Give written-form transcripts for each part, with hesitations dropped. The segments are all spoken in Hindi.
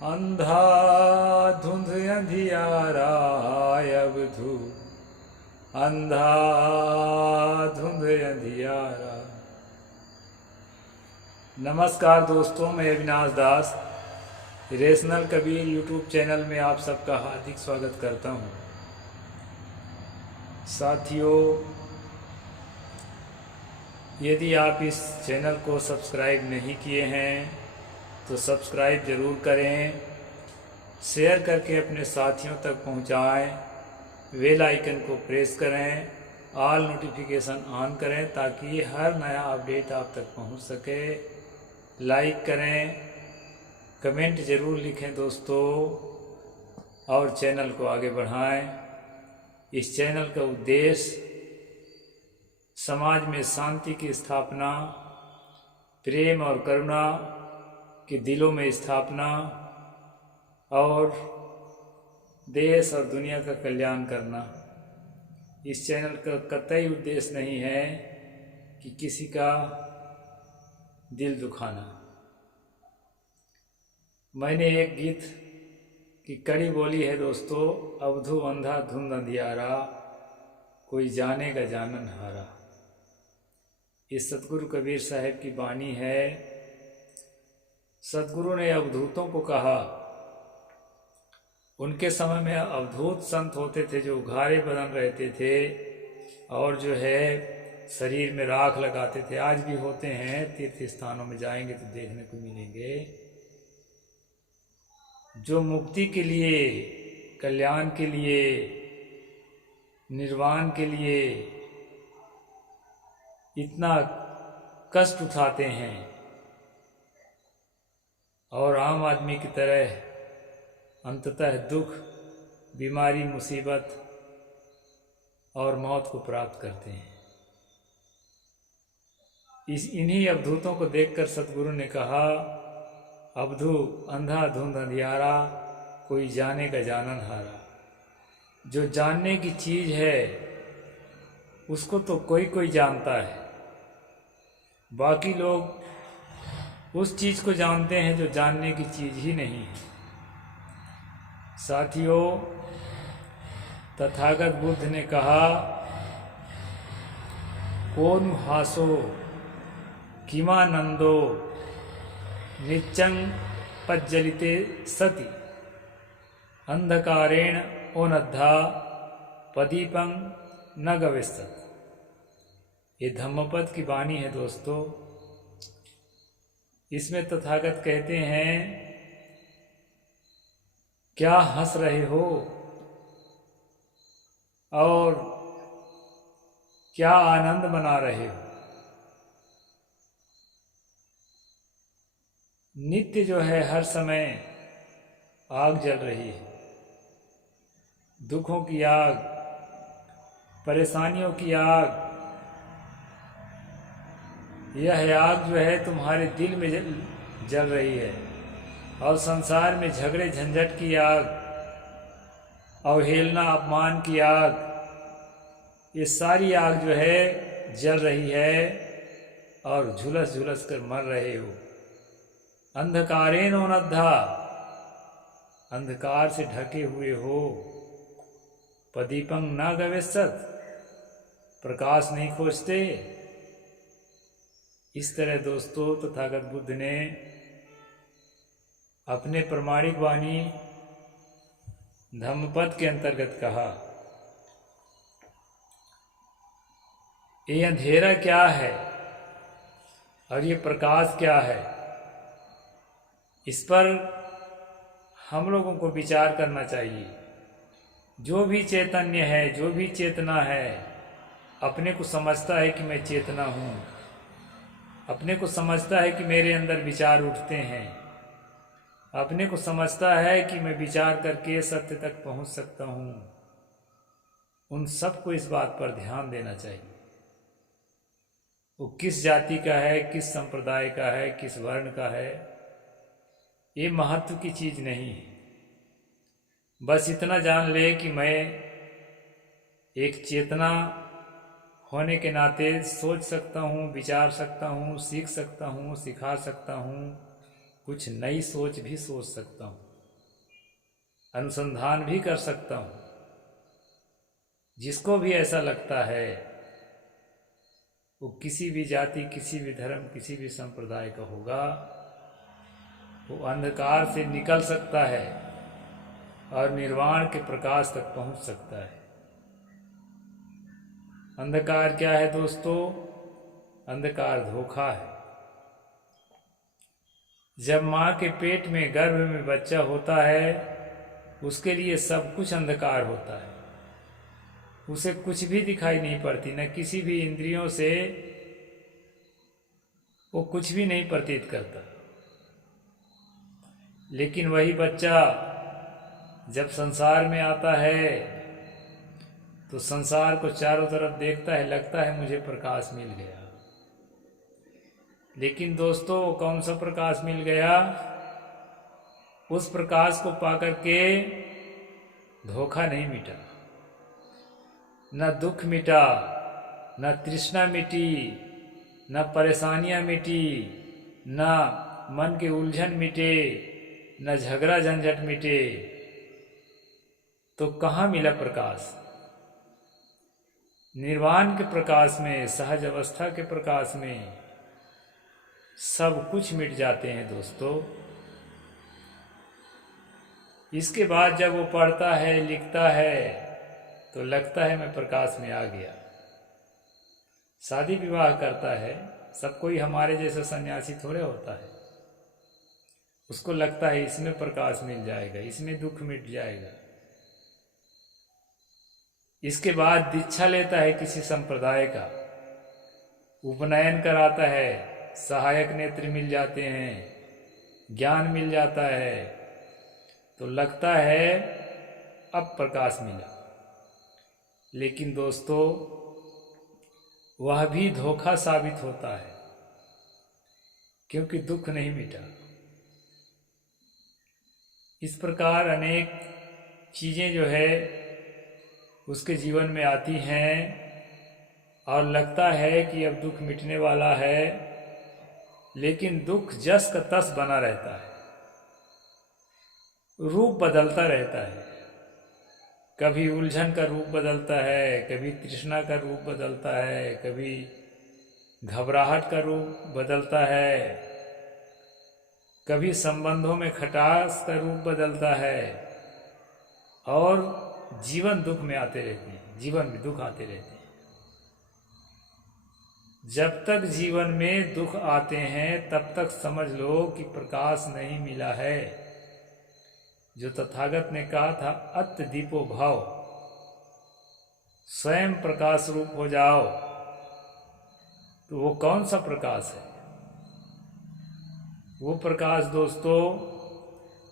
अंधाधुंध अंधियारा अवधू, अंधाधुंध अंधियारा। नमस्कार दोस्तों, मैं अविनाश दास रेशनल कबीर यूट्यूब चैनल में आप सबका हार्दिक स्वागत करता हूं। साथियों, यदि आप इस चैनल को सब्सक्राइब नहीं किए हैं तो सब्सक्राइब ज़रूर करें, शेयर करके अपने साथियों तक पहुंचाएं, बेल आइकन को प्रेस करें, ऑल नोटिफिकेशन ऑन करें ताकि हर नया अपडेट आप तक पहुंच सके। लाइक करें, कमेंट ज़रूर लिखें दोस्तों, और चैनल को आगे बढ़ाएं। इस चैनल का उद्देश्य समाज में शांति की स्थापना, प्रेम और करुणा के दिलों में स्थापना और देश और दुनिया का कल्याण करना। इस चैनल का कतई उद्देश्य नहीं है कि किसी का दिल दुखाना। मैंने एक गीत की कड़ी बोली है दोस्तों, अवधू अंधा धुंध अंधियारा, कोई जानेगा जानन हारा। ये सतगुरु कबीर साहब की वाणी है। सतगुरु ने अवधूतों को कहा। उनके समय में अवधूत संत होते थे जो उघारे बदन रहते थे और जो है शरीर में राख लगाते थे। आज भी होते हैं, तीर्थ स्थानों में जाएंगे तो देखने को मिलेंगे, जो मुक्ति के लिए, कल्याण के लिए, निर्वाण के लिए इतना कष्ट उठाते हैं और आम आदमी की तरह अंततः दुख, बीमारी, मुसीबत और मौत को प्राप्त करते हैं। इन्हीं अवधूतों को देखकर सतगुरु ने कहा, अवधू अंधा धुंध अंधियारा, कोई जानेगा जानन हारा। जो जानने की चीज़ है उसको तो कोई कोई जानता है, बाकी लोग उस चीज़ को जानते हैं जो जानने की चीज़ ही नहीं है। साथियों, तथागत बुद्ध ने कहा, कोनु हासो किमानंदो नित्यं पज्जलिते सति, अंधकारेण ओनद्धा पदीपं न गवेस्तत। ये धम्मपद की वाणी है दोस्तों। इसमें तथागत कहते हैं, क्या हंस रहे हो और क्या आनंद मना रहे हो। नित्य जो है हर समय आग जल रही है, दुखों की आग, परेशानियों की आग। यह आग जो है तुम्हारे दिल में जल रही है, और संसार में झगड़े झंझट की आग, अवहेलना अपमान की आग, ये सारी आग जो है जल रही है और झुलस झुलस कर मर रहे हो। अंधकारेण ओनद्धा, अंधकार से ढके हुए हो। पदीपं न गवेस्तत, प्रकाश नहीं खोजते। इस तरह दोस्तों तथागत बुद्ध ने अपने प्रमाणिक वाणी धम्मपद के अंतर्गत कहा। ये अंधेरा क्या है और ये प्रकाश क्या है, इस पर हम लोगों को विचार करना चाहिए। जो भी चैतन्य है, जो भी चेतना है, अपने को समझता है कि मैं चेतना हूँ, अपने को समझता है कि मेरे अंदर विचार उठते हैं, अपने को समझता है कि मैं विचार करके सत्य तक पहुँच सकता हूँ, उन सबको इस बात पर ध्यान देना चाहिए। वो किस जाति का है, किस संप्रदाय का है, किस वर्ण का है, ये महत्व की चीज़ नहीं है। बस इतना जान ले कि मैं एक चेतना होने के नाते सोच सकता हूँ, विचार सकता हूँ, सीख सकता हूँ, सिखा सकता हूँ, कुछ नई सोच भी सोच सकता हूँ। अनुसंधान भी कर सकता हूँ। जिसको भी ऐसा लगता है वो किसी भी जाति, किसी भी धर्म, किसी भी संप्रदाय का होगा, वो अंधकार से निकल सकता है और निर्वाण के प्रकाश तक पहुंच सकता है। अंधकार क्या है दोस्तों? अंधकार धोखा है। जब माँ के पेट में, गर्भ में बच्चा होता है, उसके लिए सब कुछ अंधकार होता है। उसे कुछ भी दिखाई नहीं पड़ती, न किसी भी इंद्रियों से वो कुछ भी नहीं प्रतीत करता। लेकिन वही बच्चा जब संसार में आता है तो संसार को चारों तरफ देखता है, लगता है मुझे प्रकाश मिल गया। लेकिन दोस्तों, वो कौन सा प्रकाश मिल गया? उस प्रकाश को पाकर के धोखा नहीं मिटा, न दुख मिटा, न तृष्णा मिटी, न परेशानियां मिटी, न मन के उलझन मिटे, न झगड़ा झंझट मिटे। तो कहाँ मिला प्रकाश? निर्वाण के प्रकाश में, सहज अवस्था के प्रकाश में सब कुछ मिट जाते हैं दोस्तों। इसके बाद जब वो पढ़ता है, लिखता है, तो लगता है मैं प्रकाश में आ गया। शादी विवाह करता है, सब कोई हमारे जैसा सन्यासी थोड़े होता है। उसको लगता है इसमें प्रकाश मिल जाएगा, इसमें दुख मिट जाएगा। इसके बाद दीक्षा लेता है किसी संप्रदाय का, उपनयन कराता है, सहायक नेत्र मिल जाते हैं, ज्ञान मिल जाता है, तो लगता है अब प्रकाश मिला। लेकिन दोस्तों, वह भी धोखा साबित होता है, क्योंकि दुख नहीं मिटा। इस प्रकार अनेक चीज़ें जो है उसके जीवन में आती हैं और लगता है कि अब दुख मिटने वाला है, लेकिन दुख जस का तस बना रहता है, रूप बदलता रहता है। कभी उलझन का रूप बदलता है, कभी तृष्णा का रूप बदलता है, कभी घबराहट का रूप बदलता है, कभी संबंधों में खटास का रूप बदलता है, और जीवन दुख में आते रहते हैं, जीवन में दुख आते रहते हैं। जब तक जीवन में दुख आते हैं तब तक समझ लो कि प्रकाश नहीं मिला है। जो तथागत ने कहा था, अत दीपो भाव, स्वयं प्रकाश रूप हो जाओ, तो वो कौन सा प्रकाश है? वो प्रकाश दोस्तों,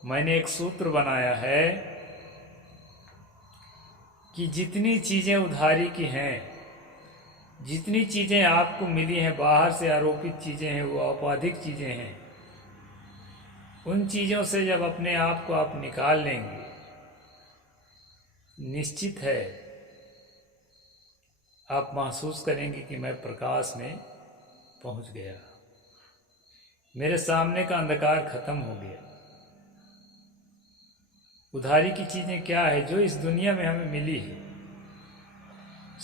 मैंने एक सूत्र बनाया है कि जितनी चीज़ें उधारी की हैं, जितनी चीज़ें आपको मिली हैं, बाहर से आरोपित चीज़ें हैं, वो औपाधिक चीज़ें हैं। उन चीज़ों से जब अपने आप को आप निकाल लेंगे, निश्चित है आप महसूस करेंगे कि मैं प्रकाश में पहुंच गया, मेरे सामने का अंधकार खत्म हो गया। उधारी की चीज़ें क्या है? जो इस दुनिया में हमें मिली है,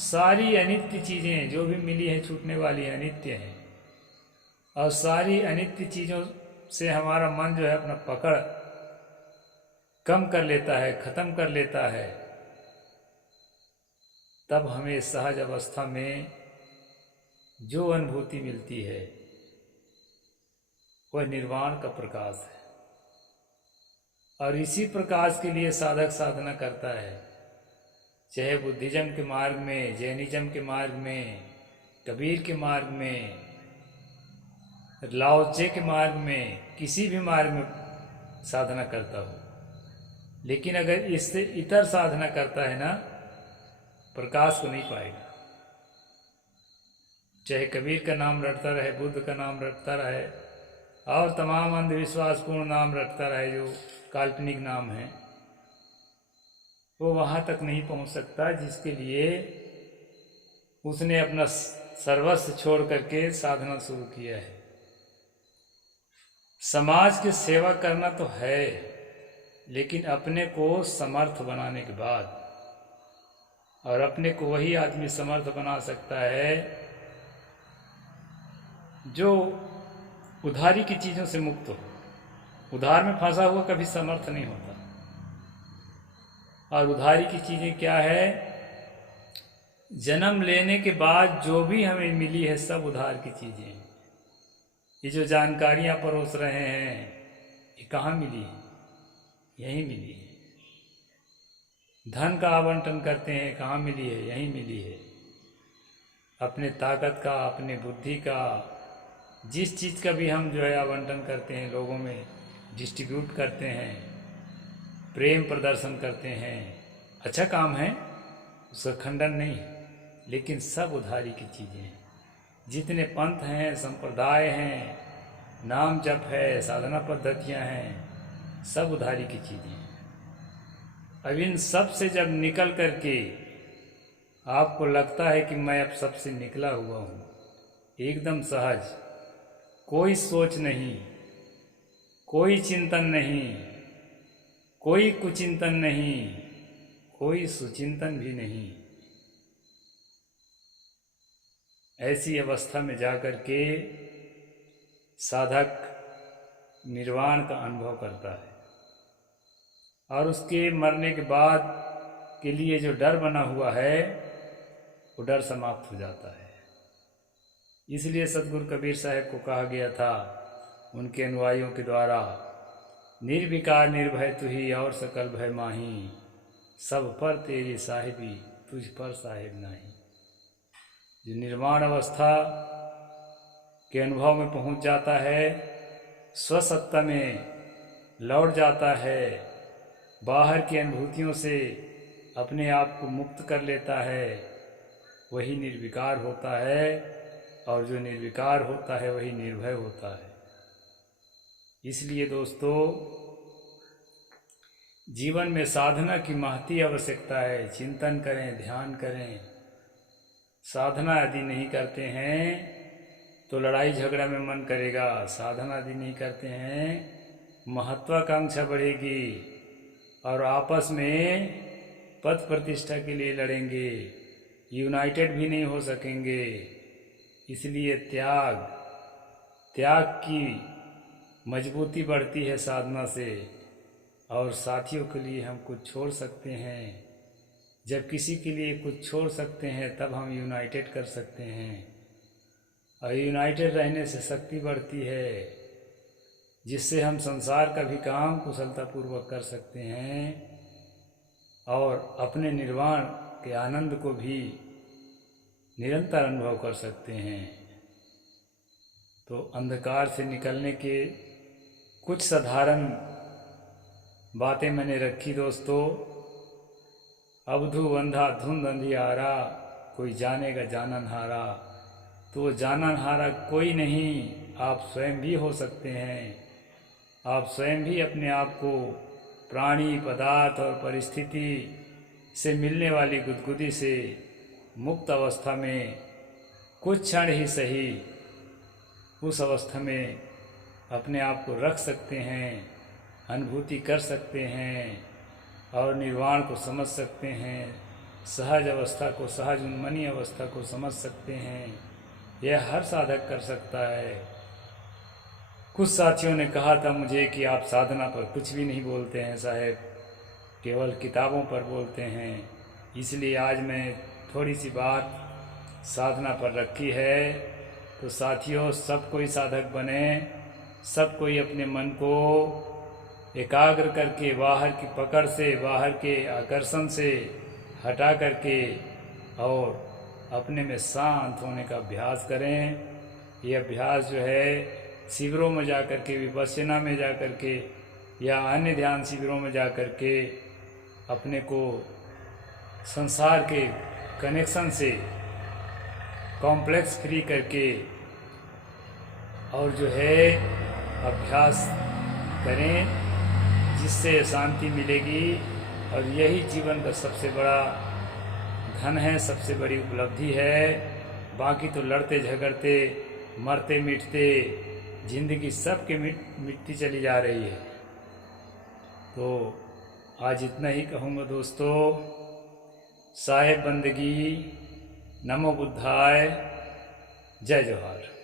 सारी अनित्य चीज़ें जो भी मिली हैं, छूटने वाली अनित्य हैं, और सारी अनित्य चीज़ों से हमारा मन जो है अपना पकड़ कम कर लेता है, खत्म कर लेता है। तब हमें सहज अवस्था में जो अनुभूति मिलती है वह निर्वाण का प्रकाश है। और इसी प्रकाश के लिए साधक साधना करता है, चाहे बुद्धिज्म के मार्ग में, जैनिज्म के मार्ग में, कबीर के मार्ग में, लाओ त्से के मार्ग में, किसी भी मार्ग में साधना करता हो। लेकिन अगर इससे इतर साधना करता है ना, प्रकाश को नहीं पाएगा। चाहे कबीर का नाम रटता रहे, बुद्ध का नाम रटता रहे, और तमाम अंधविश्वासपूर्ण नाम रटता रहे जो काल्पनिक नाम है, वो वहाँ तक नहीं पहुँच सकता जिसके लिए उसने अपना सर्वस्व छोड़ करके साधना शुरू किया है। समाज की सेवा करना तो है, लेकिन अपने को समर्थ बनाने के बाद, और अपने को वही आदमी समर्थ बना सकता है जो उधारी की चीज़ों से मुक्त हो। उधार में फंसा हुआ कभी समर्थ नहीं होता। और उधारी की चीज़ें क्या है? जन्म लेने के बाद जो भी हमें मिली है सब उधार की चीज़ें हैं। ये जो जानकारियाँ परोस रहे हैं ये कहाँ मिली है? यहीं मिली है। धन का आवंटन करते हैं, कहाँ मिली है? यहीं मिली है। अपने ताकत का, अपने बुद्धि का, जिस चीज़ का भी हम जो है आवंटन करते हैं, लोगों में डिस्ट्रीब्यूट करते हैं, प्रेम प्रदर्शन करते हैं, अच्छा काम है, उसका खंडन नहीं है, लेकिन सब उधारी की चीज़ें हैं। जितने पंथ हैं, संप्रदाय हैं, नाम जप है, साधना पद्धतियां हैं, सब उधारी की चीज़ें हैं। अब इन सब से जब निकल करके आपको लगता है कि मैं अब सबसे निकला हुआ हूँ, एकदम सहज, कोई सोच नहीं, कोई चिंतन नहीं, कोई कुचिंतन नहीं, कोई सुचिंतन भी नहीं, ऐसी अवस्था में जाकर के साधक निर्वाण का अनुभव करता है। और उसके मरने के बाद के लिए जो डर बना हुआ है वो डर समाप्त हो जाता है। इसलिए सतगुरु कबीर साहब को कहा गया था उनके अनुयायियों के द्वारा, निर्विकार निर्भय तुही और सकल भय माही, सब पर तेरी साहिबी तुझ पर साहिब नाही। जो निर्वाण अवस्था के अनुभव में पहुंच जाता है, स्वसत्ता में लौट जाता है, बाहर की अनुभूतियों से अपने आप को मुक्त कर लेता है, वही निर्विकार होता है। और जो निर्विकार होता है वही निर्भय होता है। इसलिए दोस्तों, जीवन में साधना की महती आवश्यकता है। चिंतन करें, ध्यान करें। साधना यदि नहीं करते हैं तो लड़ाई झगड़ा में मन करेगा। साधना यदि नहीं करते हैं महत्वाकांक्षा बढ़ेगी और आपस में पद प्रतिष्ठा के लिए लड़ेंगे, यूनाइटेड भी नहीं हो सकेंगे। इसलिए त्याग की मजबूती बढ़ती है साधना से। और साथियों के लिए हम कुछ छोड़ सकते हैं। जब किसी के लिए कुछ छोड़ सकते हैं तब हम यूनाइटेड कर सकते हैं। और यूनाइटेड रहने से शक्ति बढ़ती है, जिससे हम संसार का भी काम कुशलतापूर्वक कर सकते हैं और अपने निर्वाण के आनंद को भी निरंतर अनुभव कर सकते हैं। तो अंधकार से निकलने के कुछ साधारण बातें मैंने रखी दोस्तों। अवधू अंधा धुंध अंधियारा, कोई जानेगा जाननहारा। तो जाननहारा कोई नहीं, आप स्वयं भी हो सकते हैं। आप स्वयं भी अपने आप को प्राणी, पदार्थ और परिस्थिति से मिलने वाली गुदगुदी से मुक्त अवस्था में कुछ क्षण ही सही उस अवस्था में अपने आप को रख सकते हैं, अनुभूति कर सकते हैं और निर्वाण को समझ सकते हैं। सहज अवस्था को, सहज उन्मनी अवस्था को समझ सकते हैं। यह हर साधक कर सकता है। कुछ साथियों ने कहा था मुझे कि आप साधना पर कुछ भी नहीं बोलते हैं साहब, केवल किताबों पर बोलते हैं। इसलिए आज मैं थोड़ी सी बात साधना पर रखी है। तो साथियों, सब कोई साधक बने, सब कोई अपने मन को एकाग्र करके बाहर की पकड़ से, बाहर के आकर्षण से हटा करके और अपने में शांत होने का अभ्यास करें। ये अभ्यास जो है शिविरों में जा कर के, विपश्यना में जा कर के या अन्य ध्यान शिविरों में जा कर के अपने को संसार के कनेक्शन से कॉम्प्लेक्स फ्री करके और जो है अभ्यास करें, जिससे शांति मिलेगी। और यही जीवन का सबसे बड़ा धन है, सबसे बड़ी उपलब्धि है। बाकी तो लड़ते झगड़ते, मरते मिटते जिंदगी सबके मिटती चली जा रही है। तो आज इतना ही कहूँगा दोस्तों। साहेब बंदगी, नमो बुद्धाय, जय जोहार।